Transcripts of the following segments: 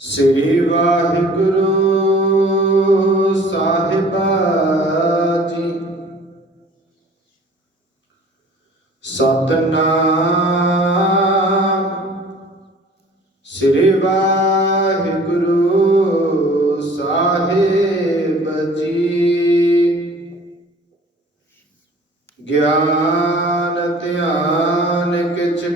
ਸ੍ਰੀ ਵਾਹਿਗੁਰੂ ਸਾਹਿਬ ਜੀ। ਸਤਨਾਮ। ਸ੍ਰੀ ਵਾਹਿਗੁਰੂ ਸਾਹਿਬ ਜੀ। ਗਿਆਨ ਧਿਆਨ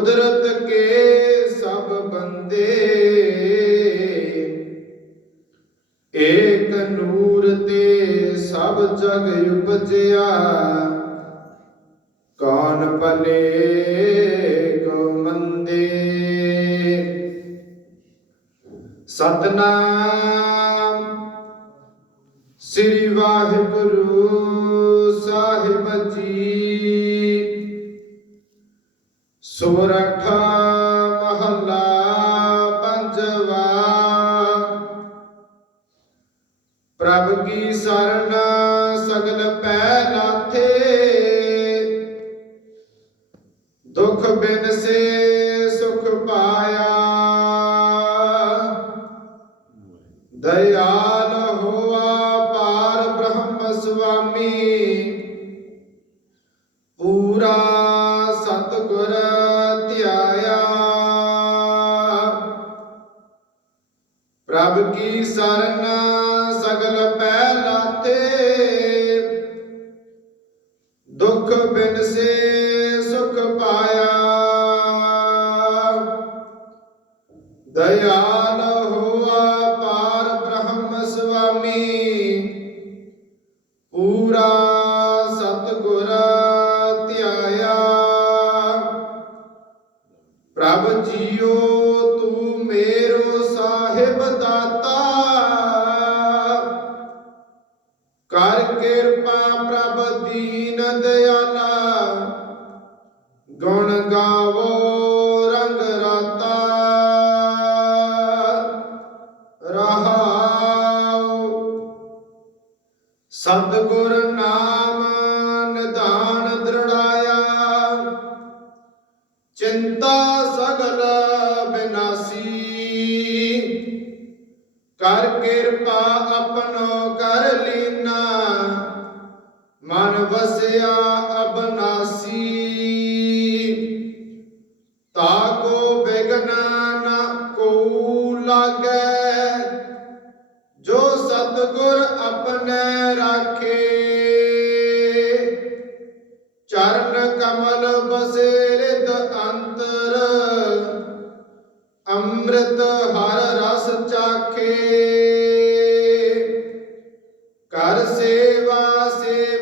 ਕੁਦਰਤ ਕੇ ਸਭ ਬੰਦੇ। ਏਕ ਨੂਰ ਤੇ ਸਭ ਜਗ ਉਪਜਿਆ। ਕੌਣ ਭਲੇ ਕੋ ਮੰਦੇ। ਸਤਨਾਮ ਸ੍ਰੀ ਵਾਹਿਗੁਰੂ ਸਾਹਿਬ ਜੀ। ਸੋਰਠ ਮਹੱਲਾ ਪੰਜਵਾ ਪ੍ਰਭ ਕੀ ਸਰਣ ਸਗਲ ਪੈ ਲਾਥੇ ਦੁਖ ਬਿਨ ਸੇ ਸੁਖ ਪਾਇਆ ਦਇਆਲ ਹੋਆ ਪਾਰ ਬ੍ਰਹਮ ਸੁਆਮੀ ਪੂਰਾ ਸਤਿਗੁਰ ਕੀ ਸਰਨ ਸਗਲ ਪੈ ਲਾਤੇ ਦੁਖ ਬਿਨ ਸੇ ਸੁਖ ਪਾਇਆ। ਦਇਆਲ ਹੋਆ ਪਾਰ ਬ੍ਰਹਮ ਸੁਆਮੀ ਪੂਰਾ ਸਤਿਗੁਰ ਧਿਆਇਆ। ਪ੍ਰਭ ਜੀਓ ਤੂੰ ਮੇਰੇ ਸਾਹਿਬ ਦਾਤਾ। ਕਰ ਕਿਰਪਾ ਪ੍ਰਭ ਦੀਨ ਦਿਆਲਾ। ਗੁਣ ਗਾਵੋ ਰੰਗ ਰਾਤਾ। ਰਹਾਉ। ਸਤਿਗੁਰ ਨਾਮ ਨਿਧਾਨ ਦ੍ਰਿੜਾਇਆ। ਚਿੰਤਾ ਸਗਲਾ ਕਿਰਪਾ ਆਪਣੋ ਕਰ ਲੀਨਾ। ਮਨ ਵਸਿਆ ਅਬਨਾਸੀ। ਤਾਕੋ ਬਿਗਨ ਨ ਕੋ ਲਾਗੈ। ਜੋ ਸਤਿਗੁਰ ਆਪਣੇ ਰਾਖੇ। ਚਰਨ ਕਮਲ ਬਸੇ ਰਿਦ ਅੰਤਰ। ਅੰਮ੍ਰਿਤ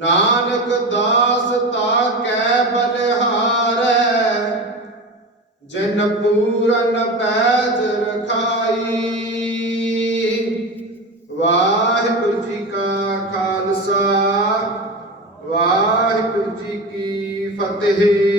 ਨਾਨਕ ਦਾਸ ਤਾ ਕੈ ਬਲਿਹਾਰੈ, ਜਿਨ ਪੂਰਨ ਪੈਜ ਰਖਾਈ। ਵਾਹਿਗੁਰੂ ਜੀ ਕਾ ਖਾਲਸਾ, ਵਾਹਿਗੁਰੂ ਜੀ ਕੀ ਫਤਿਹ।